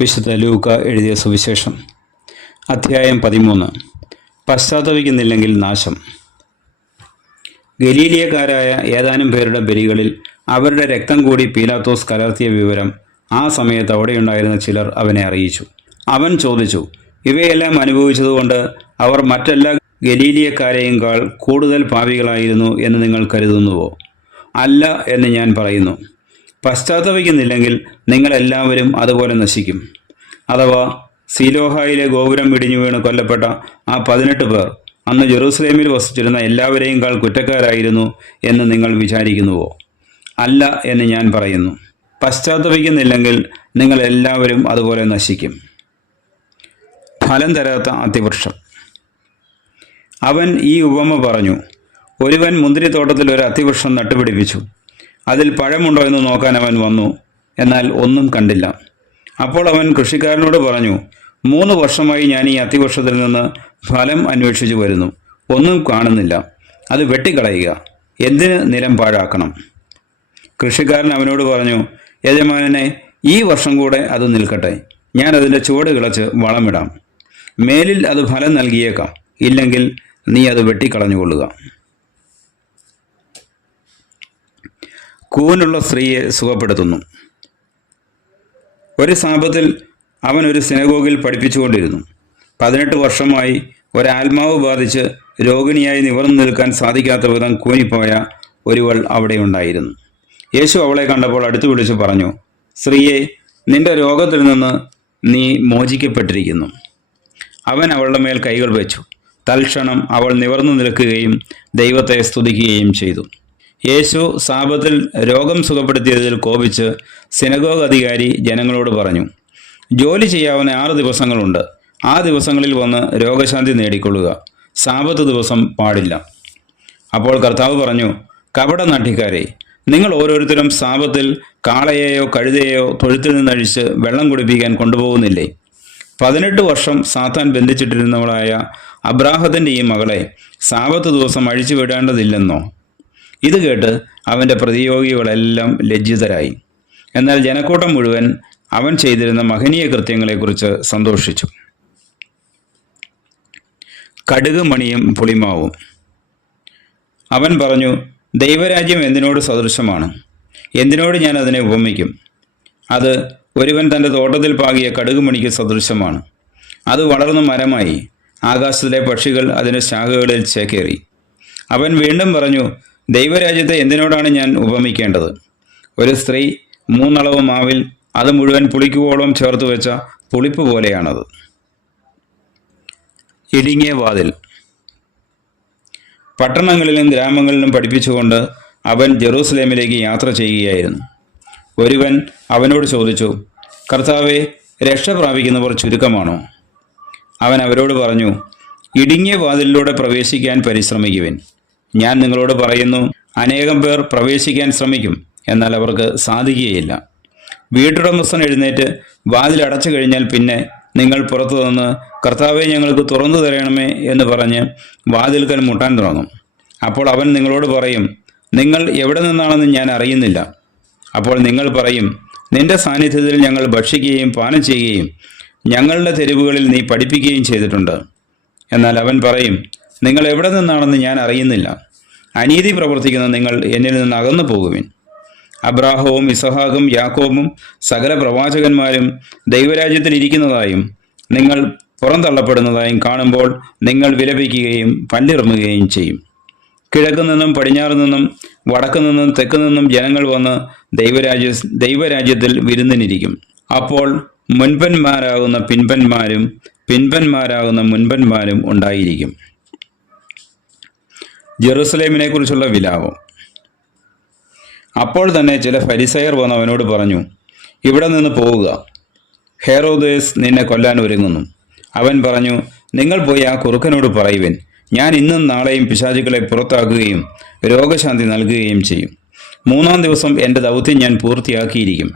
വിശുദ്ധ ലൂക്ക എഴുതിയ സുവിശേഷം അധ്യായം 13. പശ്ചാത്തപിക്കുന്നില്ലെങ്കിൽ നാശം. ഗലീലിയക്കാരായ ഏതാനും പേരുടെ ബലികളിൽ അവരുടെ രക്തം കൂടി പീലാത്തോസ് കലർത്തിയ വിവരം ആ സമയത്ത് അവിടെയുണ്ടായിരുന്ന ചിലർ അവനെ അറിയിച്ചു. അവൻ ചോദിച്ചു, ഇവയെല്ലാം അനുഭവിച്ചതുകൊണ്ട് അവർ മറ്റെല്ലാ ഗലീലിയക്കാരെയുംകാൾ കൂടുതൽ പാപികളായിരുന്നു എന്ന് നിങ്ങൾ കരുതുന്നുവോ? അല്ല എന്ന് ഞാൻ പറയുന്നു. പശ്ചാത്തപിക്കുന്നില്ലെങ്കിൽ നിങ്ങളെല്ലാവരും അതുപോലെ നശിക്കും. അഥവാ സീലോഹായിലെ ഗോപുരം ഇടിഞ്ഞു വീണ് കൊല്ലപ്പെട്ട ആ 18 പേർ അന്ന് ജെറൂസലേമിൽ വസിച്ചിരുന്ന എല്ലാവരെയുംകാൾ കുറ്റക്കാരായിരുന്നു എന്ന് നിങ്ങൾ വിചാരിക്കുന്നുവോ? അല്ല എന്ന് ഞാൻ പറയുന്നു. പശ്ചാത്തപിക്കുന്നില്ലെങ്കിൽ നിങ്ങളെല്ലാവരും അതുപോലെ നശിക്കും. ഫലം തരാത്ത അത്തിവൃക്ഷം. അവൻ ഈ ഉപമ പറഞ്ഞു. ഒരുവൻ മുന്തിരിത്തോട്ടത്തിൽ ഒരു അത്തിവൃക്ഷം നട്ടുപിടിപ്പിച്ചു. അതിൽ പഴമുണ്ടോ എന്ന് നോക്കാൻ അവൻ വന്നു, എന്നാൽ ഒന്നും കണ്ടില്ല. അപ്പോൾ അവൻ കൃഷിക്കാരനോട് പറഞ്ഞു, 3 വർഷമായി ഞാൻ ഈ അത്തിവൃക്ഷത്തിൽ നിന്ന് ഫലം അന്വേഷിച്ചു വരുന്നു, ഒന്നും കാണുന്നില്ല. അത് വെട്ടിക്കളയുക, എന്തിന് നിലം പാഴാക്കണം? കൃഷിക്കാരൻ അവനോട് പറഞ്ഞു, യജമാനനെ, ഈ വർഷം കൂടെ അത് നിൽക്കട്ടെ, ഞാൻ അതിൻ്റെ ചുവട് കിളച്ച് വളമിടാം. മേലിൽ അത് ഫലം നൽകിയേക്കാം, ഇല്ലെങ്കിൽ നീ അത് വെട്ടിക്കളഞ്ഞുകൊള്ളുക. കൂനുള്ള സ്ത്രീയെ സുഖപ്പെടുത്തുന്നു. ഒരു സാപത്തിൽ അവൻ ഒരു സിനഗോഗിൽ പഠിപ്പിച്ചുകൊണ്ടിരുന്നു. 18 വർഷമായി ഒരാത്മാവ് ബാധിച്ച് രോഗിണിയായി നിവർന്നു നിൽക്കാൻ സാധിക്കാത്ത വിധം കൂനിപ്പോയ ഒരുവൾ അവിടെ ഉണ്ടായിരുന്നു. യേശു അവളെ കണ്ടപ്പോൾ അടുത്തു വിളിച്ചു പറഞ്ഞു, സ്ത്രീയെ, നിന്റെ രോഗത്തിൽ നിന്ന് നീ മോചിക്കപ്പെട്ടിരിക്കുന്നു. അവൻ അവളുടെ മേൽ കൈകൾ വെച്ചു. തൽക്ഷണം അവൾ നിവർന്നു നിൽക്കുകയും ദൈവത്തെ സ്തുതിക്കുകയും ചെയ്തു. യേശു സാപത്തിൽ രോഗം സുഖപ്പെടുത്തിയതിൽ കോപിച്ച് സിനഗോഗ് അധികാരി ജനങ്ങളോട് പറഞ്ഞു, ജോലി ചെയ്യാവുന്ന 6 ദിവസങ്ങളുണ്ട്. ആ ദിവസങ്ങളിൽ വന്ന് രോഗശാന്തി നേടിക്കൊള്ളുക, സാപത്ത് ദിവസം പാടില്ല. അപ്പോൾ കർത്താവ് പറഞ്ഞു, കപടനാട്യക്കാരെ, നിങ്ങൾ ഓരോരുത്തരും സാപത്തിൽ കാളയെയോ കഴുതയെയോ തൊഴുത്തിൽ നിന്നഴിച്ച് വെള്ളം കുടിപ്പിക്കാൻ കൊണ്ടുപോകുന്നില്ലേ? 18 വർഷം സാത്താൻ ബന്ധിച്ചിട്ടിരുന്നവളായ അബ്രാഹത്തിൻ്റെ ഈ മകളെ സാപത്ത് ദിവസം അഴിച്ചു വിടേണ്ടതില്ലെന്നോ? ഇത് കേട്ട് അവൻ്റെ പ്രതിയോഗികളെല്ലാം ലജ്ജിതരായി. എന്നാൽ ജനക്കൂട്ടം മുഴുവൻ അവൻ ചെയ്തിരുന്ന മഹനീയ കൃത്യങ്ങളെക്കുറിച്ച് സന്തോഷിച്ചു. കടുക് മണിയും പുളിമാവും. അവൻ പറഞ്ഞു, ദൈവരാജ്യം എന്തിനോട് സദൃശമാണ്? എന്തിനോട് ഞാൻ അതിനെ ഉപമിക്കും? അത് ഒരുവൻ തൻ്റെ തോട്ടത്തിൽ പാകിയ കടുക് മണിക്ക് സദൃശമാണ്. അത് വളർന്ന മരമായി. ആകാശത്തിലെ പക്ഷികൾ അതിൻ്റെ ശാഖകളിൽ ചേക്കേറി. അവൻ വീണ്ടും പറഞ്ഞു, ദൈവരാജ്യത്തെ എന്തിനോടാണ് ഞാൻ ഉപമിക്കേണ്ടത്? ഒരു സ്ത്രീ 3 അളവ് മാവിൽ അത് മുഴുവൻ പുളിക്കുവോളം ചേർത്ത് വെച്ച പുളിപ്പ് പോലെയാണത്. ഇടുങ്ങിയ വാതിൽ. പട്ടണങ്ങളിലും ഗ്രാമങ്ങളിലും പഠിപ്പിച്ചുകൊണ്ട് അവൻ ജെറൂസലേമിലേക്ക് യാത്ര ചെയ്യുകയായിരുന്നു. ഒരുവൻ അവനോട് ചോദിച്ചു, കർത്താവേ, രക്ഷ പ്രാപിക്കുന്നവർ ചുരുക്കമാണോ? അവൻ അവരോട് പറഞ്ഞു, ഇടുങ്ങിയ വാതിലിലൂടെ പ്രവേശിക്കാൻ പരിശ്രമിക്കുവിൻ. ഞാൻ നിങ്ങളോട് പറയുന്നു, അനേകം പേർ പ്രവേശിക്കാൻ ശ്രമിക്കും, എന്നാൽ അവർക്ക് സാധിക്കുകയില്ല. വീട്ടുടമസ്ഥൻ എഴുന്നേറ്റ് വാതിൽ അടച്ചു കഴിഞ്ഞാൽ പിന്നെ നിങ്ങൾ പുറത്തു നിന്ന്, കർത്താവെ, ഞങ്ങൾക്ക് തുറന്നു തരണമേ എന്ന് പറഞ്ഞ് വാതിൽക്കൽ മുട്ടാൻ തുടങ്ങും. അപ്പോൾ അവൻ നിങ്ങളോട് പറയും, നിങ്ങൾ എവിടെ നിന്നാണെന്ന് ഞാൻ അറിയുന്നില്ല. അപ്പോൾ നിങ്ങൾ പറയും, നിന്റെ സാന്നിധ്യത്തിൽ ഞങ്ങൾ ഭക്ഷിക്കുകയും പാനം ചെയ്യുകയും ഞങ്ങളുടെ തെരുവുകളിൽ നീ പഠിപ്പിക്കുകയും ചെയ്തിട്ടുണ്ട്. എന്നാൽ അവൻ പറയും, നിങ്ങൾ എവിടെ നിന്നാണെന്ന് ഞാൻ അറിയുന്നില്ല. അനീതി പ്രവർത്തിക്കുന്ന നിങ്ങൾ എന്നിൽ നിന്ന് അകന്നു പോകുവിൻ. അബ്രാഹവും ഇസഹാക്കും യാക്കോബും സകല പ്രവാചകന്മാരും ദൈവരാജ്യത്തിൽ ഇരിക്കുന്നതായും നിങ്ങൾ പുറന്തള്ളപ്പെടുന്നതായും കാണുമ്പോൾ നിങ്ങൾ വിലപിക്കുകയും പല്ലിറുമുകയും ചെയ്യും. കിഴക്ക് നിന്നും പടിഞ്ഞാറ് നിന്നും വടക്കു നിന്നും തെക്ക് നിന്നും ജനങ്ങൾ വന്ന് ദൈവരാജ്യത്തിൽ വിരുന്നിനിരിക്കും. അപ്പോൾ മുൻപന്മാരാകുന്ന പിൻപന്മാരും പിൻപന്മാരാകുന്ന മുൻപന്മാരും ഉണ്ടായിരിക്കും. ജെറൂസലേമിനെ കുറിച്ചുള്ള വിലാപം. അപ്പോൾ തന്നെ ചില ഫരിസയർ വന്ന് അവനോട് പറഞ്ഞു, ഇവിടെ നിന്ന് പോവുക, ഹെറോദേസ് നിന്നെ കൊല്ലാൻ ഒരുങ്ങുന്നു. അവൻ പറഞ്ഞു, നിങ്ങൾ പോയി ആ കുറുക്കനോട് പറയുവിൻ, ഞാൻ ഇന്നും നാളെയും പിശാചുക്കളെ പുറത്താക്കുകയും രോഗശാന്തി നൽകുകയും ചെയ്യും. 3-ാം ദിവസം എൻ്റെ ദൗത്യം ഞാൻ പൂർത്തിയാക്കിയിരിക്കും.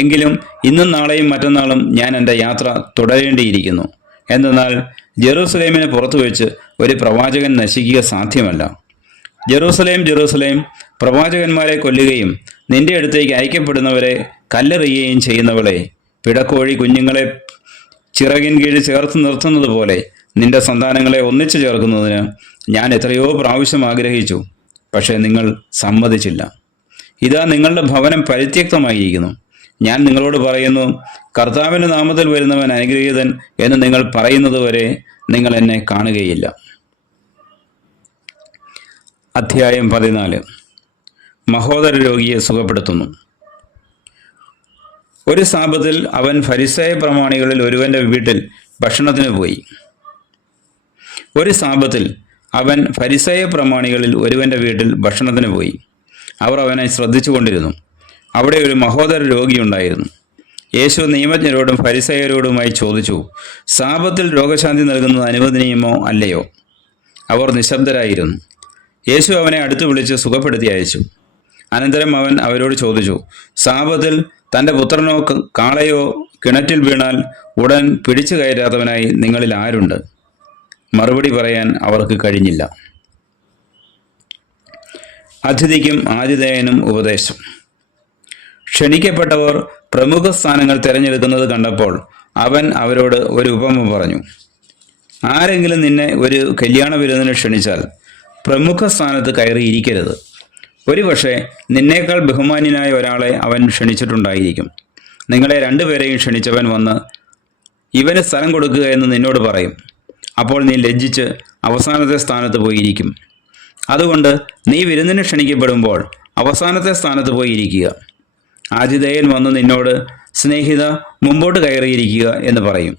എങ്കിലും ഇന്നും നാളെയും മറ്റന്നാളും ഞാൻ എൻ്റെ യാത്ര തുടരേണ്ടിയിരിക്കുന്നു. എന്തെന്നാൽ ജെറൂസലേമിന് പുറത്തു വെച്ച് ഒരു പ്രവാചകൻ നശിക്കുക സാധ്യമല്ല. ജെറൂസലേം, ജെറൂസലേം, പ്രവാചകന്മാരെ കൊല്ലുകയും നിന്റെ അടുത്തേക്ക് അയക്കപ്പെടുന്നവരെ കല്ലെറിയുകയും ചെയ്യുന്നവളെ, പിടക്കോഴി കുഞ്ഞുങ്ങളെ ചിറകിൻ കീഴിൽ ചേർത്ത് നിർത്തുന്നത് പോലെ നിന്റെ സന്താനങ്ങളെ ഒന്നിച്ചു ചേർക്കുന്നതിന് ഞാൻ എത്രയോ പ്രാവശ്യം ആഗ്രഹിച്ചു, പക്ഷേ നിങ്ങൾ സമ്മതിച്ചില്ല. ഇതാ നിങ്ങളുടെ ഭവനം പരിത്യക്തമായിരിക്കുന്നു. ഞാൻ നിങ്ങളോട് പറയുന്നു, കർത്താവിൻ്റെ നാമത്തിൽ വരുന്നവൻ അനുഗ്രഹീതൻ എന്ന് നിങ്ങൾ പറയുന്നതുവരെ നിങ്ങൾ എന്നെ കാണുകയില്ല. അധ്യായം 14. മഹോദര രോഗിയെ സുഖപ്പെടുത്തുന്നു. ഒരു സാബത്തിൽ അവൻ ഫരിസേയ പ്രമാണികളിൽ ഒരുവന്റെ വീട്ടിൽ ഭക്ഷണത്തിന് പോയി. അവർ അവനെ ശ്രദ്ധിച്ചുകൊണ്ടിരുന്നു. അവിടെ ഒരു മഹോദര രോഗിയുണ്ടായിരുന്നു. യേശു നിയമജ്ഞരോടും ഫരിസേയരോടുമായി ചോദിച്ചു, സാബത്തിൽ രോഗശാന്തി നൽകുന്നത് അനുവദനീയമോ അല്ലയോ? അവർ നിശബ്ദരായിരുന്നു. യേശു അവനെ അടുത്ത് വിളിച്ച് സുഖപ്പെടുത്തി അയച്ചു. അനന്തരം അവൻ അവരോട് ചോദിച്ചു, സാബത്തിൽ തൻ്റെ പുത്രനോ കാളയോ കിണറ്റിൽ വീണാൽ ഉടൻ പിടിച്ചു കയറ്റാത്തവനായി നിങ്ങളിൽ ആരുണ്ട്? മറുപടി പറയാൻ അവർക്ക് കഴിഞ്ഞില്ല. അതിഥിക്കും ആതിഥേയനും ഉപദേശം. ക്ഷണിക്കപ്പെട്ടവർ പ്രമുഖ സ്ഥാനങ്ങൾ തിരഞ്ഞെടുക്കുന്നത് കണ്ടപ്പോൾ അവൻ അവരോട് ഒരു ഉപമ പറഞ്ഞു. ആരെങ്കിലും നിന്നെ ഒരു കല്യാണ വിരുന്നിന് ക്ഷണിച്ചാൽ പ്രമുഖ സ്ഥാനത്ത് കയറിയിരിക്കരുത്. ഒരുപക്ഷെ നിന്നേക്കാൾ ബഹുമാന്യനായ ഒരാളെ അവൻ ക്ഷണിച്ചിട്ടുണ്ടായിരിക്കും. നിങ്ങളെ രണ്ടുപേരെയും ക്ഷണിച്ചവൻ വന്ന് ഇവന് സ്ഥലം കൊടുക്കുക എന്ന് നിന്നോട് പറയും. അപ്പോൾ നീ ലജ്ജിച്ച് അവസാനത്തെ സ്ഥാനത്ത് പോയിരിക്കും. അതുകൊണ്ട് നീ വിരുന്നിന് ക്ഷണിക്കപ്പെടുമ്പോൾ അവസാനത്തെ സ്ഥാനത്ത് പോയിരിക്കുക. ആതിഥേയൻ വന്ന് നിന്നോട്, സ്നേഹിത, മുമ്പോട്ട് കയറിയിരിക്കുക എന്ന് പറയും.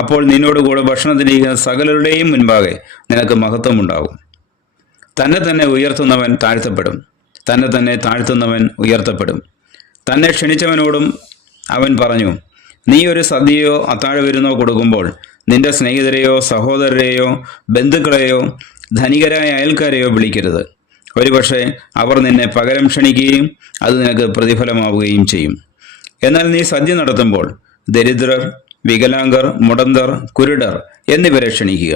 അപ്പോൾ നിന്നോട് കൂടെ ഭക്ഷണത്തിനിരിക്കുന്ന സകലരുടെയും മുൻപാകെ നിനക്ക് മഹത്വമുണ്ടാകും. തന്നെ തന്നെ ഉയർത്തുന്നവൻ താഴ്ത്തപ്പെടും, തന്നെ താഴ്ത്തുന്നവൻ ഉയർത്തപ്പെടും. തന്നെ ക്ഷണിച്ചവനോടും അവൻ പറഞ്ഞു, നീ ഒരു സദ്യയോ അത്താഴവിരുന്നോ കൊടുക്കുമ്പോൾ നിന്റെ സ്നേഹിതരെയോ സഹോദരരെയോ ബന്ധുക്കളെയോ ധനികരായ അയൽക്കാരെയോ വിളിക്കരുത്. ഒരുപക്ഷെ അവർ നിന്നെ പകരം ക്ഷണിക്കുകയും അത് നിനക്ക് പ്രതിഫലമാവുകയും ചെയ്യും. എന്നാൽ നീ സദ്യ നടത്തുമ്പോൾ ദരിദ്രർ, വികലാംഗർ, മുടന്തർ, കുരുടർ എന്നിവരെ ക്ഷണിക്കുക.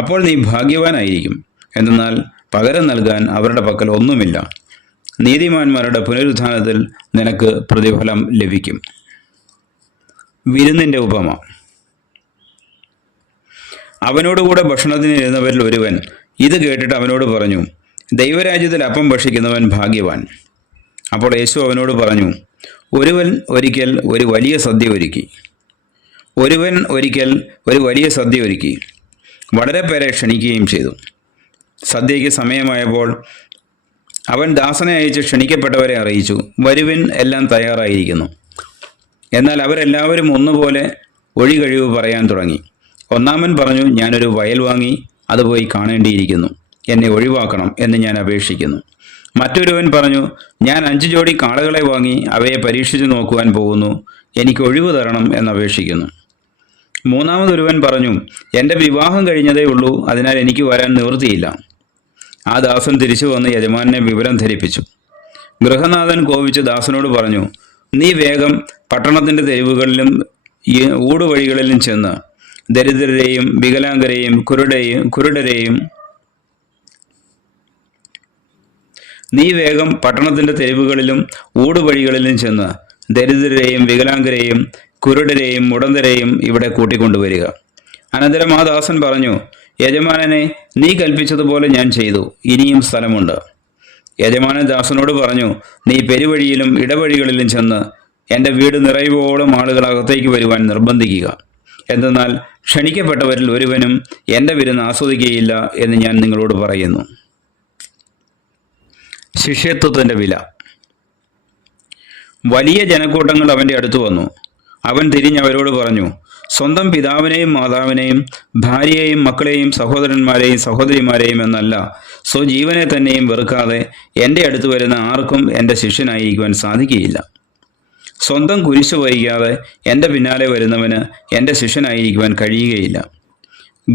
അപ്പോൾ നീ ഭാഗ്യവാനായിരിക്കും. എന്നാൽ പകരം നൽകാൻ അവരുടെ പക്കൽ ഒന്നുമില്ല. നീതിമാന്മാരുടെ പുനരുത്ഥാനത്തിൽ നിനക്ക് പ്രതിഫലം ലഭിക്കും. വിരുന്നിൻ്റെ ഉപമ. അവനോടുകൂടെ ഭക്ഷണത്തിന് ഇരുന്നവരിൽ ഒരുവൻ ഇത് കേട്ടിട്ട് അവനോട് പറഞ്ഞു, ദൈവരാജ്യത്തിൽ അപ്പം ഭക്ഷിക്കുന്നവൻ ഭാഗ്യവാൻ. അപ്പോൾ യേശു അവനോട് പറഞ്ഞു, ഒരുവൻ ഒരിക്കൽ ഒരു വലിയ സദ്യ ഒരുക്കി വളരെ പേരെ ക്ഷണിക്കുകയും ചെയ്തു. സദ്യയ്ക്ക് സമയമായപ്പോൾ അവൻ ദാസനെ അയച്ച് ക്ഷണിക്കപ്പെട്ടവരെ അറിയിച്ചു, വരുവിൻ, എല്ലാം തയ്യാറായിരിക്കുന്നു. എന്നാൽ അവരെല്ലാവരും ഒന്നുപോലെ ഒഴികഴിവ് പറയാൻ തുടങ്ങി. ഒന്നാമൻ പറഞ്ഞു, ഞാനൊരു വയൽ വാങ്ങി അത് പോയി കാണേണ്ടിയിരിക്കുന്നു, എന്നെ ഒഴിവാക്കണം എന്ന് ഞാൻ അപേക്ഷിക്കുന്നു. മറ്റൊരുവൻ പറഞ്ഞു, ഞാൻ 5 ജോഡി കാളകളെ വാങ്ങി അവയെ പരീക്ഷിച്ചു നോക്കുവാൻ പോകുന്നു, എനിക്ക് ഒഴിവ് തരണം എന്നപേക്ഷിക്കുന്നു. മൂന്നാമതൊരുവൻ പറഞ്ഞു, എൻ്റെ വിവാഹം കഴിഞ്ഞതേ ഉള്ളൂ, അതിനാൽ എനിക്ക് വരാൻ നിവൃത്തിയില്ല. ആ ദാസൻ തിരിച്ചു വന്ന് യജമാനെ വിവരം ധരിപ്പിച്ചു. ഗൃഹനാഥൻ കോപിച്ച് ദാസനോട് പറഞ്ഞു, നീ വേഗം പട്ടണത്തിൻ്റെ തെരുവുകളിലും ഊടുവഴികളിലും ചെന്ന് ദരിദ്രരെയും വികലാംഗരെയും കുരുടരെയും കുരുടരെയും മുടന്തരെയും ഇവിടെ കൂട്ടിക്കൊണ്ടുവരിക. അനന്തരം ആ ദാസൻ പറഞ്ഞു, യജമാനനെ, നീ കൽപ്പിച്ചതുപോലെ ഞാൻ ചെയ്തു, ഇനിയും സ്ഥലമുണ്ട്. യജമാനൻ ദാസനോട് പറഞ്ഞു, നീ പെരുവഴിയിലും ഇടവഴികളിലും ചെന്ന് എൻ്റെ വീട് നിറയുവോളം ആളുകൾ അകത്തേക്ക് വരുവാൻ നിർബന്ധിക്കുക. എന്തെന്നാൽ ക്ഷണിക്കപ്പെട്ടവരിൽ ഒരുവനും എൻ്റെ വിരുന്ന് ആസ്വദിക്കുകയില്ല എന്ന് ഞാൻ നിങ്ങളോട് പറയുന്നു. ശിഷ്യത്വത്തിൻ്റെ വില. വലിയ ജനക്കൂട്ടങ്ങൾ അവൻ്റെ അടുത്ത് വന്നു. അവൻ തിരിഞ്ഞവരോട് പറഞ്ഞു, സ്വന്തം പിതാവിനെയും മാതാവിനെയും ഭാര്യയെയും മക്കളെയും സഹോദരന്മാരെയും സഹോദരിമാരെയും എന്നല്ല, സ്വജീവനെ തന്നെയും വെറുക്കാതെ എൻ്റെ അടുത്ത് വരുന്ന ആർക്കും എൻ്റെ ശിഷ്യനായിരിക്കുവാൻ സാധിക്കുകയില്ല. സ്വന്തം കുരിശ് വഹിക്കാതെ എൻ്റെ പിന്നാലെ വരുന്നവന് എൻ്റെ ശിഷ്യനായിരിക്കുവാൻ കഴിയുകയില്ല.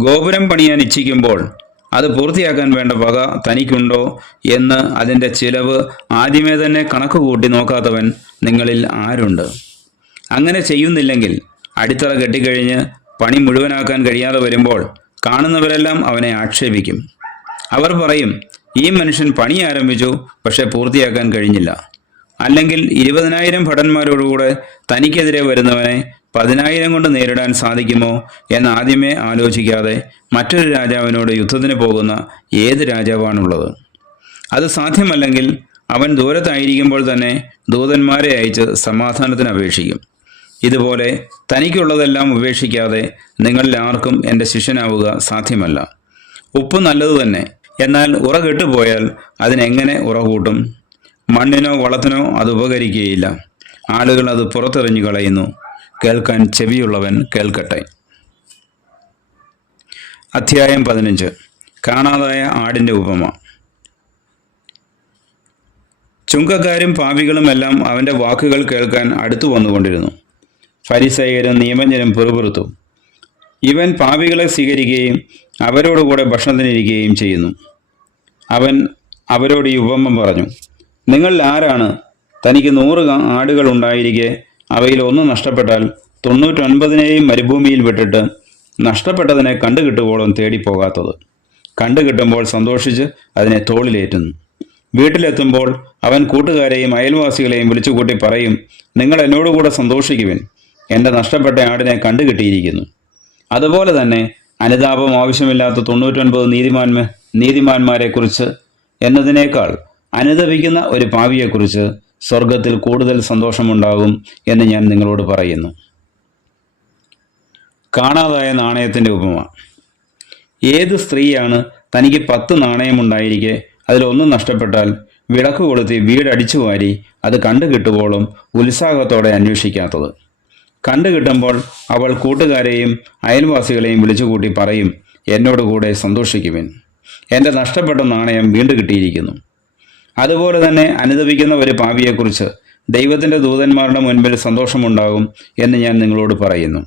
ഗോപുരം പണിയാൻ ഇച്ഛിക്കുമ്പോൾ അത് പൂർത്തിയാക്കാൻ വേണ്ട വക തനിക്കുണ്ടോ എന്ന് അതിൻ്റെ ചിലവ് ആദ്യമേ തന്നെ കണക്ക് കൂട്ടി നോക്കാത്തവൻ നിങ്ങളിൽ ആരുണ്ട്? അങ്ങനെ ചെയ്യുന്നില്ലെങ്കിൽ അടിത്തറ കെട്ടിക്കഴിഞ്ഞ് പണി മുഴുവനാക്കാൻ കഴിയാതെ വരുമ്പോൾ കാണുന്നവരെല്ലാം അവനെ ആക്ഷേപിക്കും. അവർ പറയും, ഈ മനുഷ്യൻ പണി ആരംഭിച്ചു, പക്ഷെ പൂർത്തിയാക്കാൻ കഴിഞ്ഞില്ല. അല്ലെങ്കിൽ 20,000 ഭടന്മാരോടുകൂടെ തനിക്കെതിരെ വരുന്നവനെ 10,000 കൊണ്ട് നേരിടാൻ സാധിക്കുമോ എന്നാദ്യമേ ആലോചിക്കാതെ മറ്റൊരു രാജാവിനോട് യുദ്ധത്തിന് പോകുന്ന ഏത് രാജാവാണുള്ളത്? അത് സാധ്യമല്ലെങ്കിൽ അവൻ ദൂരത്തായിരിക്കുമ്പോൾ തന്നെ ദൂതന്മാരെ അയച്ച് സമാധാനത്തിന് അപേക്ഷിക്കും. ഇതുപോലെ തനിക്കുള്ളതെല്ലാം ഉപേക്ഷിക്കാതെ നിങ്ങളിൽ ആർക്കും എൻ്റെ ശിഷ്യനാവുക സാധ്യമല്ല. ഉപ്പ് നല്ലത് തന്നെ, എന്നാൽ ഉറ കെട്ടുപോയാൽ അതിനെങ്ങനെ ഉറ കൂട്ടും? മണ്ണിനോ വളത്തിനോ അത് ഉപകരിക്കുകയില്ല. ആളുകൾ അത് പുറത്തെറിഞ്ഞു കളയുന്നു. കേൾക്കാൻ ചെവിയുള്ളവൻ കേൾക്കട്ടെ. അധ്യായം 15. കാണാതായ ആടിൻ്റെ ഉപമ. ചുങ്കക്കാരും പാപികളുമെല്ലാം അവൻ്റെ വാക്കുകൾ കേൾക്കാൻ അടുത്തു വന്നുകൊണ്ടിരുന്നു. ഫരിസേയരും നിയമജ്ഞരും പിറുപിറുത്തു. ഇവൻ പാപികളെ സ്വീകരിക്കുകയും അവരോടുകൂടെ ഭക്ഷണത്തിനിരിക്കുകയും ചെയ്യുന്നു. അവൻ അവരോട് ഈ ഉപമ പറഞ്ഞു. നിങ്ങളിൽ ആരാണ് തനിക്ക് 100 ആടുകൾ ഉണ്ടായിരിക്കെ അവയിൽ ഒന്ന് നഷ്ടപ്പെട്ടാൽ 99 മരുഭൂമിയിൽ വിട്ടിട്ട് നഷ്ടപ്പെട്ടതിനെ കണ്ടുകിട്ടുവോളം തേടിപ്പോകാത്തത്? കണ്ടുകിട്ടുമ്പോൾ സന്തോഷിച്ച് അതിനെ തോളിലേറ്റുന്നു. വീട്ടിലെത്തുമ്പോൾ അവൻ കൂട്ടുകാരെയും അയൽവാസികളെയും വിളിച്ചുകൂട്ടി പറയും, നിങ്ങൾ എന്നോടുകൂടെ സന്തോഷിക്കുവിൻ, എൻ്റെ നഷ്ടപ്പെട്ട ആടിനെ കണ്ടുകിട്ടിയിരിക്കുന്നു. അതുപോലെ തന്നെ അനുതാപം ആവശ്യമില്ലാത്ത 99 നീതിമാന്മാരെക്കുറിച്ച് എന്നതിനേക്കാൾ അനുതപിക്കുന്ന ഒരു പാപിയെക്കുറിച്ച് സ്വർഗത്തിൽ കൂടുതൽ സന്തോഷമുണ്ടാകും എന്ന് ഞാൻ നിങ്ങളോട് പറയുന്നു. കാണാതായ നാണയത്തിൻ്റെ ഉപമ. ഏത് സ്ത്രീയാണ് തനിക്ക് 10 നാണയമുണ്ടായിരിക്കെ അതിലൊന്ന് നഷ്ടപ്പെട്ടാൽ വിളക്ക് കൊളുത്തി വീടടിച്ചു വാരി അത് കണ്ടുകിട്ടുവോളം ഉത്സാഹത്തോടെ അന്വേഷിക്കാത്തത്? കണ്ടുകിട്ടുമ്പോൾ അവൾ കൂട്ടുകാരെയും അയൽവാസികളെയും വിളിച്ചുകൂട്ടി പറയും, എന്നോടുകൂടെ സന്തോഷിക്കുവിൻ, എൻ്റെ നഷ്ടപ്പെട്ട നാണയം വീണ്ടും കിട്ടിയിരിക്കുന്നു. അതുപോലെ തന്നെ അനുതപിക്കുന്ന ഒരു പാപിയെക്കുറിച്ച് ദൈവത്തിൻ്റെ ദൂതന്മാരുടെ മുൻപിൽ സന്തോഷമുണ്ടാകും എന്ന് ഞാൻ നിങ്ങളോട് പറയുന്നു.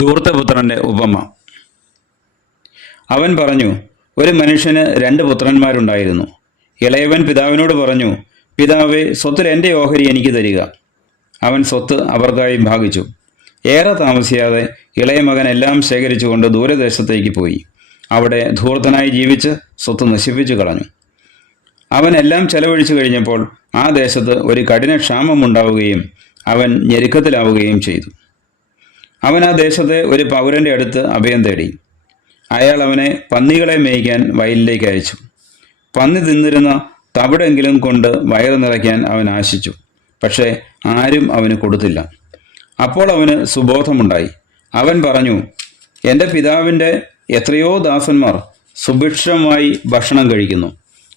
ധൂർത്തപുത്രൻ്റെ ഉപമ. അവൻ പറഞ്ഞു, ഒരു മനുഷ്യന് 2 പുത്രന്മാരുണ്ടായിരുന്നു. ഇളയവൻ പിതാവിനോട് പറഞ്ഞു, പിതാവേ, സ്വത്തിൽ എൻ്റെ ഓഹരി എനിക്ക് തരിക. അവൻ സ്വത്ത് അവർക്കായി ഭാഗിച്ചു. ഏറെ താമസിയാതെ ഇളയ മകൻ എല്ലാം ശേഖരിച്ചുകൊണ്ട് ദൂരദേശത്തേക്ക് പോയി. അവിടെ ധൂർത്തനായി ജീവിച്ച് സ്വത്ത് നശിപ്പിച്ചു കളഞ്ഞു. അവൻ എല്ലാം ചെലവഴിച്ചു കഴിഞ്ഞപ്പോൾ ആ ദേശത്ത് ഒരു കഠിന ക്ഷാമമുണ്ടാവുകയും അവൻ ഞെരുക്കത്തിലാവുകയും ചെയ്തു. അവൻ ആ ദേശത്തെ ഒരു പൗരൻ്റെ അടുത്ത് അഭയം തേടി. അയാൾ അവനെ പന്നികളെ മേയ്ക്കാൻ വയലിലേക്ക് അയച്ചു. പന്നി തിന്നിരുന്ന തവിടെങ്കിലും കൊണ്ട് വയറ് നിറയ്ക്കാൻ അവൻ ആശിച്ചു. പക്ഷേ ആരും അവന് കൊടുത്തില്ല. അപ്പോൾ അവന് സുബോധമുണ്ടായി. അവൻ പറഞ്ഞു, എൻ്റെ പിതാവിൻ്റെ എത്രയോ ദാസന്മാർ സുഭിക്ഷമായി ഭക്ഷണം കഴിക്കുന്നു,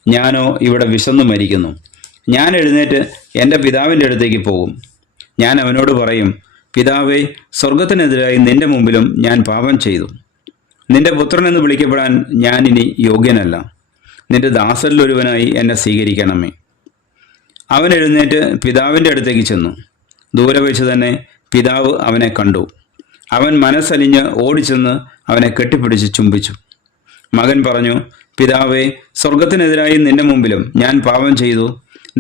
ഞാനോ ഇവിടെ വിശന്നു മരിക്കുന്നു. ഞാൻ എഴുന്നേറ്റ് എൻ്റെ പിതാവിൻ്റെ അടുത്തേക്ക് പോകും. ഞാൻ അവനോട് പറയും, പിതാവേ, സ്വർഗത്തിനെതിരായി നിന്റെ മുമ്പിലും ഞാൻ പാപം ചെയ്തു. നിന്റെ പുത്രൻ എന്ന് വിളിക്കപ്പെടാൻ ഞാൻ ഇനി യോഗ്യനല്ല. നിന്റെ ദാസരിലൊരുവനായി എന്നെ സ്വീകരിക്കണമേ. അവൻ എഴുന്നേറ്റ് പിതാവിൻ്റെ അടുത്തേക്ക് ചെന്നു. ദൂരെ വെച്ച് തന്നെ പിതാവ് അവനെ കണ്ടു. അവൻ മനസ്സലിഞ്ഞ് ഓടിച്ചെന്ന് അവനെ കെട്ടിപ്പിടിച്ച് ചുംബിച്ചു. മകൻ പറഞ്ഞു, പിതാവേ, സ്വർഗത്തിനെതിരായി നിന്റെ മുമ്പിലും ഞാൻ പാപം ചെയ്തു.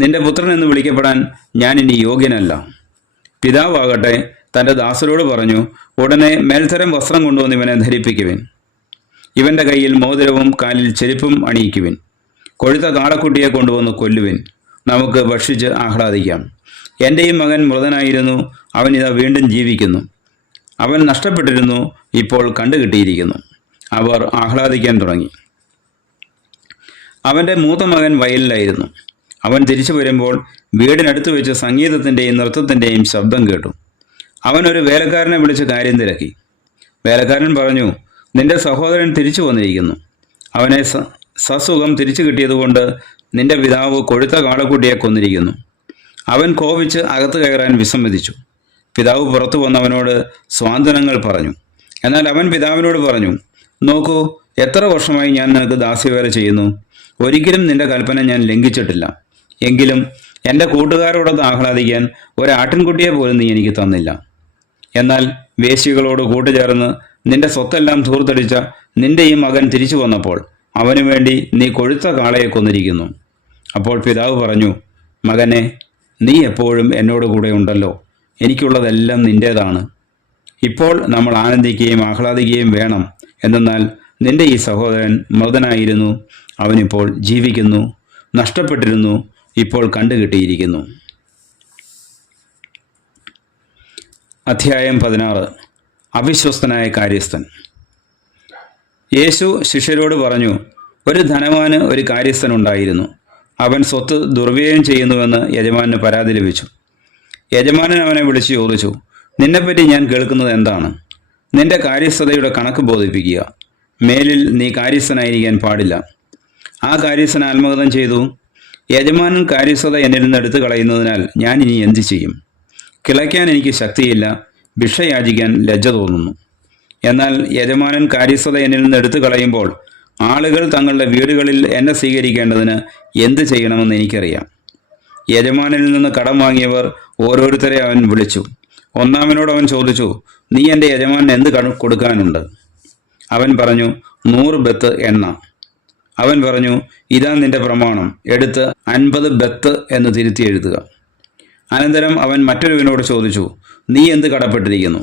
നിന്റെ പുത്രൻ എന്ന് വിളിക്കപ്പെടാൻ ഞാൻ ഇനി യോഗ്യനല്ല. പിതാവാകട്ടെ തൻ്റെ ദാസരോട് പറഞ്ഞു, ഉടനെ മേൽത്തരം വസ്ത്രം കൊണ്ടുവന്ന് ഇവനെ ധരിപ്പിക്കുവിൻ. ഇവൻ്റെ കയ്യിൽ മോതിരവും കാലിൽ ചെരുപ്പും അണിയിക്കുവിൻ. കൊഴുത്ത കാളക്കുട്ടിയെ കൊണ്ടുവന്ന് കൊല്ലുവിൻ. നമുക്ക് ഭക്ഷിച്ച് ആഹ്ലാദിക്കാം. എൻ്റെയും മകൻ മൃതനായിരുന്നു, അവൻ ഇതാ വീണ്ടും ജീവിക്കുന്നു. അവൻ നഷ്ടപ്പെട്ടിരുന്നു, ഇപ്പോൾ കണ്ടുകിട്ടിയിരിക്കുന്നു. അവർ ആഹ്ലാദിക്കാൻ തുടങ്ങി. അവൻ്റെ മൂത്ത മകൻ വയലിലായിരുന്നു. അവൻ തിരിച്ചു വരുമ്പോൾ വീടിനടുത്ത് വെച്ച് സംഗീതത്തിൻ്റെയും നൃത്തത്തിൻ്റെയും ശബ്ദം കേട്ടു. അവൻ ഒരു വേലക്കാരനെ വിളിച്ച് കാര്യം തിരക്കി. വേലക്കാരൻ പറഞ്ഞു, നിന്റെ സഹോദരൻ തിരിച്ചു വന്നിരിക്കുന്നു. അവനെ സസുഖം തിരിച്ചു കിട്ടിയതുകൊണ്ട് നിന്റെ പിതാവ് കൊഴുത്ത കാളക്കുട്ടിയെ കൊന്നിരിക്കുന്നു. അവൻ കോപിച്ച് അകത്ത് കയറാൻ വിസമ്മതിച്ചു. പിതാവ് പുറത്തു വന്നവനോട് സ്വാന്തനങ്ങൾ പറഞ്ഞു. എന്നാൽ അവൻ പിതാവിനോട് പറഞ്ഞു, നോക്കൂ, എത്ര വർഷമായി ഞാൻ നിനക്ക് ദാസ്യവേല ചെയ്യുന്നു. ഒരിക്കലും നിന്റെ കൽപ്പന ഞാൻ ലംഘിച്ചിട്ടില്ല. എങ്കിലും എൻ്റെ കൂട്ടുകാരോടൊത്ത് ആഹ്ലാദിക്കാൻ ഒരാട്ടിൻകുട്ടിയെ പോലും നീ എനിക്ക് തന്നില്ല. എന്നാൽ വേശ്യകളോട് കൂട്ടുചേർന്ന് നിന്റെ സ്വത്തെല്ലാം ധൂർത്തടിച്ച നിന്റെ ഈ മകൻ തിരിച്ചു വന്നപ്പോൾ അവനു വേണ്ടി നീ കൊഴുത്ത കാളയെ കൊന്നിരിക്കുന്നു. അപ്പോൾ പിതാവ് പറഞ്ഞു, മകനെ, നീ എപ്പോഴും എന്നോട് കൂടെ ഉണ്ടല്ലോ. എനിക്കുള്ളതെല്ലാം നിൻ്റേതാണ്. ഇപ്പോൾ നമ്മൾ ആനന്ദിക്കുകയും ആഹ്ലാദിക്കുകയും വേണം. എന്തെന്നാൽ നിന്റെ ഈ സഹോദരൻ മൃതനായിരുന്നു, അവനിപ്പോൾ ജീവിക്കുന്നു. നഷ്ടപ്പെട്ടിരുന്നു, ഇപ്പോൾ കണ്ടുകിട്ടിയിരിക്കുന്നു. അധ്യായം 16. അവിശ്വസ്തനായ കാര്യസ്ഥൻ. യേശു ശിഷ്യരോട് പറഞ്ഞു, ഒരു ധനവാന് ഒരു കാര്യസ്ഥനുണ്ടായിരുന്നു. അവൻ സ്വത്ത് ദുർവ്യയം ചെയ്യുന്നുവെന്ന് യജമാനന് പരാതി ലഭിച്ചു. യജമാനൻ അവനെ വിളിച്ചു ചോദിച്ചു, നിന്നെപ്പറ്റി ഞാൻ കേൾക്കുന്നത് എന്താണ്? നിന്റെ കാര്യസ്ഥതയുടെ കണക്ക് ബോധിപ്പിക്കുക. മേലിൽ നീ കാര്യസ്ഥനായിരിക്കാൻ പാടില്ല. ആ കാര്യസ്ഥൻ ആത്മഗതം ചെയ്തു, യജമാനൻ കാര്യസ്ഥത എന്നിൽ നിന്ന് എടുത്തു കളയുന്നതിനാൽ ഞാൻ ഇനി എന്തു ചെയ്യും? കിളയ്ക്കാൻ എനിക്ക് ശക്തിയില്ല, ഭിക്ഷ യാചിക്കാൻ ലജ്ജ തോന്നുന്നു. എന്നാൽ യജമാനൻ കാര്യസ്ഥത എന്നിൽ നിന്ന് എടുത്തു കളയുമ്പോൾ ആളുകൾ തങ്ങളുടെ വീടുകളിൽ എന്നെ സ്വീകരിക്കേണ്ടതിന് എന്ത് ചെയ്യണമെന്ന് എനിക്കറിയാം. യജമാനിൽ നിന്ന് കടം വാങ്ങിയവർ ഓരോരുത്തരെ അവൻ വിളിച്ചു. ഒന്നാമനോട് അവൻ ചോദിച്ചു, നീ എൻ്റെ യജമാനന് എന്ത് കൊടുക്കാനുണ്ട്? അവൻ പറഞ്ഞു, 100 ബത്ത് എണ്ണ. അവൻ പറഞ്ഞു, ഇതാ നിന്റെ പ്രമാണം, എടുത്ത് 50 ബത്ത് എന്ന് തിരുത്തി എഴുതുക. അനന്തരം അവൻ മറ്റൊരുവനോട് ചോദിച്ചു, നീ എന്ത് കടപ്പെട്ടിരിക്കുന്നു?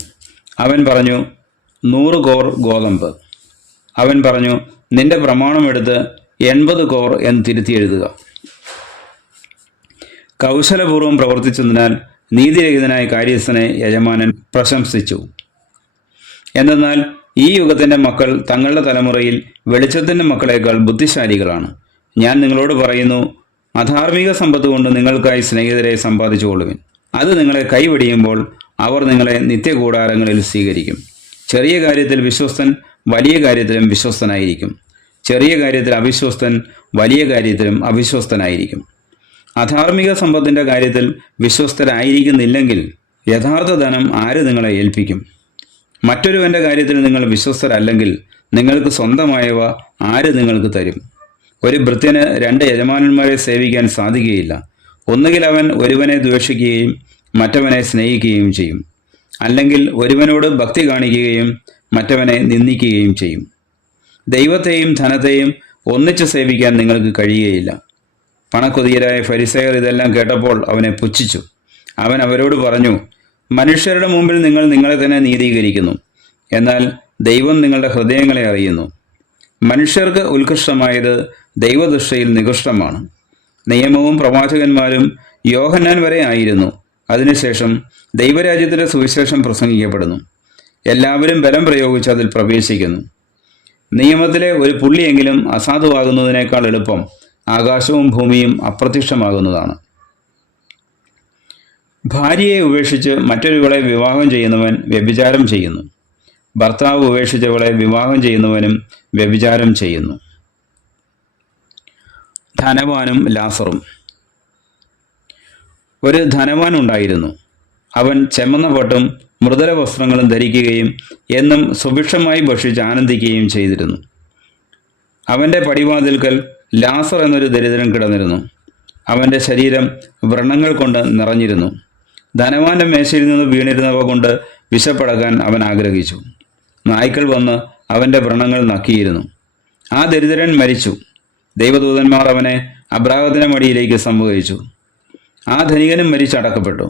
അവൻ പറഞ്ഞു, 100 കോർ ഗോതമ്പ്. അവൻ പറഞ്ഞു, നിന്റെ പ്രമാണം എടുത്ത് 80 കോർ എന്ന് തിരുത്തി എഴുതുക. കൗശലപൂർവ്വം പ്രവർത്തിച്ചതിനാൽ നീതിരഹിതനായ കാര്യസ്ഥനെ യജമാനൻ പ്രശംസിച്ചു. എന്തെന്നാൽ ഈ യുഗത്തിൻ്റെ മക്കൾ തങ്ങളുടെ തലമുറയിൽ വെളിച്ചത്തിൻ്റെ മക്കളേക്കാൾ ബുദ്ധിശാലികളാണ്. ഞാൻ നിങ്ങളോട് പറയുന്നു, അധാർമിക സമ്പത്ത് കൊണ്ട് നിങ്ങൾക്കായി സ്നേഹിതരെ സമ്പാദിച്ചുകൊള്ളുവിൻ. അത് നിങ്ങളെ കൈവെടിയുമ്പോൾ അവർ നിങ്ങളെ നിത്യകൂടാരങ്ങളിൽ സ്വീകരിക്കും. ചെറിയ കാര്യത്തിൽ വിശ്വസ്തൻ വലിയ കാര്യത്തിലും വിശ്വസ്തനായിരിക്കും. ചെറിയ കാര്യത്തിൽ അവിശ്വസ്തൻ വലിയ കാര്യത്തിലും അവിശ്വസ്തനായിരിക്കും. അധാർമിക സമ്പത്തിൻ്റെ കാര്യത്തിൽ വിശ്വസ്തരായിരിക്കുന്നില്ലെങ്കിൽ യഥാർത്ഥ ധനം ആര് നിങ്ങളെ ഏൽപ്പിക്കും? മറ്റൊരുവൻ്റെ കാര്യത്തിൽ നിങ്ങൾ വിശ്വസ്തരല്ലെങ്കിൽ നിങ്ങൾക്ക് സ്വന്തമായവ ആര് നിങ്ങൾക്ക് തരും? ഒരു ഭൃത്യന് 2 യജമാനന്മാരെ സേവിക്കാൻ സാധിക്കുകയില്ല. ഒന്നുകിൽ അവൻ ഒരുവനെ ദ്വേഷിക്കുകയും മറ്റവനെ സ്നേഹിക്കുകയും ചെയ്യും, അല്ലെങ്കിൽ ഒരുവനോട് ഭക്തി കാണിക്കുകയും മറ്റവനെ നിന്ദിക്കുകയും ചെയ്യും. ദൈവത്തെയും ധനത്തെയും ഒന്നിച്ച് സേവിക്കാൻ നിങ്ങൾക്ക് കഴിയുകയില്ല. പണക്കൊതിയരായ ഫരിസേയർ ഇതെല്ലാം കേട്ടപ്പോൾ അവനെ പുച്ഛിച്ചു. അവൻ അവരോട് പറഞ്ഞു, മനുഷ്യരുടെ മുമ്പിൽ നിങ്ങൾ നിങ്ങളെ തന്നെ നീതീകരിക്കുന്നു, എന്നാൽ ദൈവം നിങ്ങളുടെ ഹൃദയങ്ങളെ അറിയുന്നു. മനുഷ്യർക്ക് ഉത്കൃഷ്ടമായത് ദൈവദൃഷ്ടിയിൽ നികൃഷ്ടമാണ്. നിയമവും പ്രവാചകന്മാരും യോഹന്നാൻ വരെ ആയിരുന്നു. അതിനുശേഷം ദൈവരാജ്യത്തിൻ്റെ സുവിശേഷം പ്രസംഗിക്കപ്പെടുന്നു. എല്ലാവരും ബലം പ്രയോഗിച്ച് അതിൽ പ്രവേശിക്കുന്നു. നിയമത്തിലെ ഒരു പുള്ളിയെങ്കിലും അസാധുവാകുന്നതിനേക്കാൾ എളുപ്പം ആകാശവും ഭൂമിയും അപ്രത്യക്ഷമാകുന്നതാണ്. ഭാര്യയെ ഉപേക്ഷിച്ച് മറ്റൊരുവളെ വിവാഹം ചെയ്യുന്നവൻ വ്യഭിചാരം ചെയ്യുന്നു. ഭർത്താവ് ഉപേക്ഷിച്ചവളെ വിവാഹം ചെയ്യുന്നവനും വ്യഭിചാരം ചെയ്യുന്നു. ധനവാനും ലാസറും. ഒരു ധനവാൻ ഉണ്ടായിരുന്നു. അവൻ ചെമ്മന്ന പട്ടും മൃദുല വസ്ത്രങ്ങളും ധരിക്കുകയും എന്നും സുഭിക്ഷമായി ഭക്ഷിച്ച് ആനന്ദിക്കുകയും ചെയ്തിരുന്നു. അവൻ്റെ പടിവാതിൽക്കൽ ലാസർ എന്നൊരു ദരിദ്രൻ കിടന്നിരുന്നു. അവൻ്റെ ശരീരം വ്രണങ്ങൾ കൊണ്ട് നിറഞ്ഞിരുന്നു. ധനവാന്റെ മേശയിൽ നിന്ന് വീണിരുന്നവ കൊണ്ട് വിശപ്പടക്കാൻ അവൻ ആഗ്രഹിച്ചു. നായ്ക്കൾ വന്ന് അവൻ്റെ വ്രണങ്ങൾ നക്കിയിരുന്നു. ആ ദരിദ്രൻ മരിച്ചു. ദൈവദൂതന്മാർ അവനെ അബ്രാഹത്തിന്റെ മടിയിലേക്ക് സംവഹിച്ചു. ആ ധനികനും മരിച്ചടക്കപ്പെട്ടു.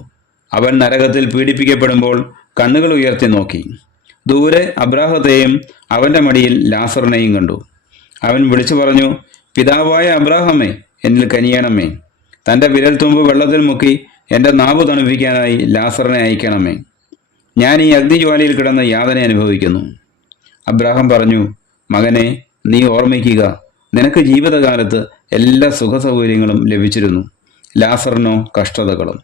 അവൻ നരകത്തിൽ പീഡിപ്പിക്കപ്പെടുമ്പോൾ കണ്ണുകൾ ഉയർത്തി നോക്കി. ദൂരെ അബ്രാഹത്തെയും അവൻ്റെ മടിയിൽ ലാസറിനെയും കണ്ടു. അവൻ വിളിച്ചു പറഞ്ഞു, പിതാവായ അബ്രാഹമേ, എന്നിൽ കനിയണമേ. തൻ്റെ വിരൽത്തുമ്പ് വെള്ളത്തിൽ മുക്കി എൻ്റെ നാവ് തണുപ്പിക്കാനായി ലാസറിനെ അയക്കണമേ. ഞാൻ ഈ അഗ്നിജ്വാലയിൽ കിടന്ന യാതന അനുഭവിക്കുന്നു. അബ്രാഹം പറഞ്ഞു, മകനെ, നീ ഓർമ്മിക്കുക, നിനക്ക് ജീവിതകാലത്ത് എല്ലാ സുഖസൗകര്യങ്ങളും ലഭിച്ചിരുന്നു, ലാസറിനോ കഷ്ടതകളും.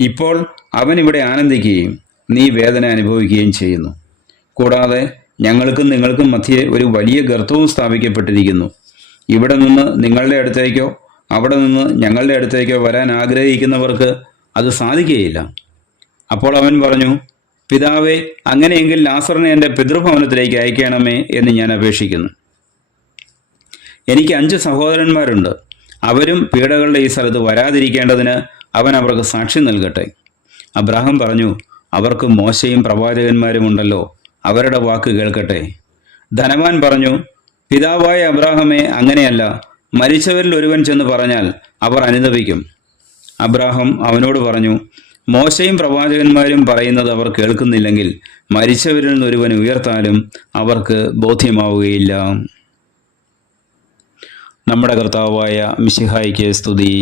ഇപ്പോൾ അവൻ ഇവിടെ ആനന്ദിക്കുകയും നീ വേദന അനുഭവിക്കുകയും ചെയ്യുന്നു. കൂടാതെ ഞങ്ങൾക്കും നിങ്ങൾക്കും മധ്യേ ഒരു വലിയ ഗർത്തവും സ്ഥാപിക്കപ്പെട്ടിരിക്കുന്നു. ഇവിടെ നിന്ന് നിങ്ങളുടെ അടുത്തേക്കോ അവിടെ നിന്ന് ഞങ്ങളുടെ അടുത്തേക്കോ വരാൻ ആഗ്രഹിക്കുന്നവർക്ക് അത് സാധിക്കുകയില്ല. അപ്പോൾ അവൻ പറഞ്ഞു, പിതാവേ, അങ്ങനെയെങ്കിൽ ലാസറിനെ എൻ്റെ പിതൃഭവനത്തിലേക്ക് അയക്കണമേ എന്ന് ഞാൻ അപേക്ഷിക്കുന്നു. എനിക്ക് 5 സഹോദരന്മാരുണ്ട്. അവരും പീഡകളുടെ ഈ സ്ഥലത്ത് വരാതിരിക്കേണ്ടതിന് അവൻ അവർക്ക് സാക്ഷ്യം നൽകട്ടെ. അബ്രാഹാം പറഞ്ഞു, അവർക്ക് മോശയും പ്രവാചകന്മാരും ഉണ്ടല്ലോ, അവരുടെ വാക്ക് കേൾക്കട്ടെ. ധനവാൻ പറഞ്ഞു, പിതാവായ അബ്രാഹാമേ, അങ്ങനെയല്ല, മരിച്ചവരിൽ ഒരുവൻ ചെന്ന് പറഞ്ഞാൽ അവർ അനുതപിക്കും. അബ്രാഹാം അവനോട് പറഞ്ഞു, മോശയും പ്രവാചകന്മാരും പറയുന്നത് അവർ കേൾക്കുന്നില്ലെങ്കിൽ മരിച്ചവരിൽ നിന്നൊരുവൻ ഉയർത്താലും അവർക്ക് ബോധ്യമാവുകയില്ല. നമ്മുടെ കർത്താവായ മിശിഹായിക്ക് സ്തുതി.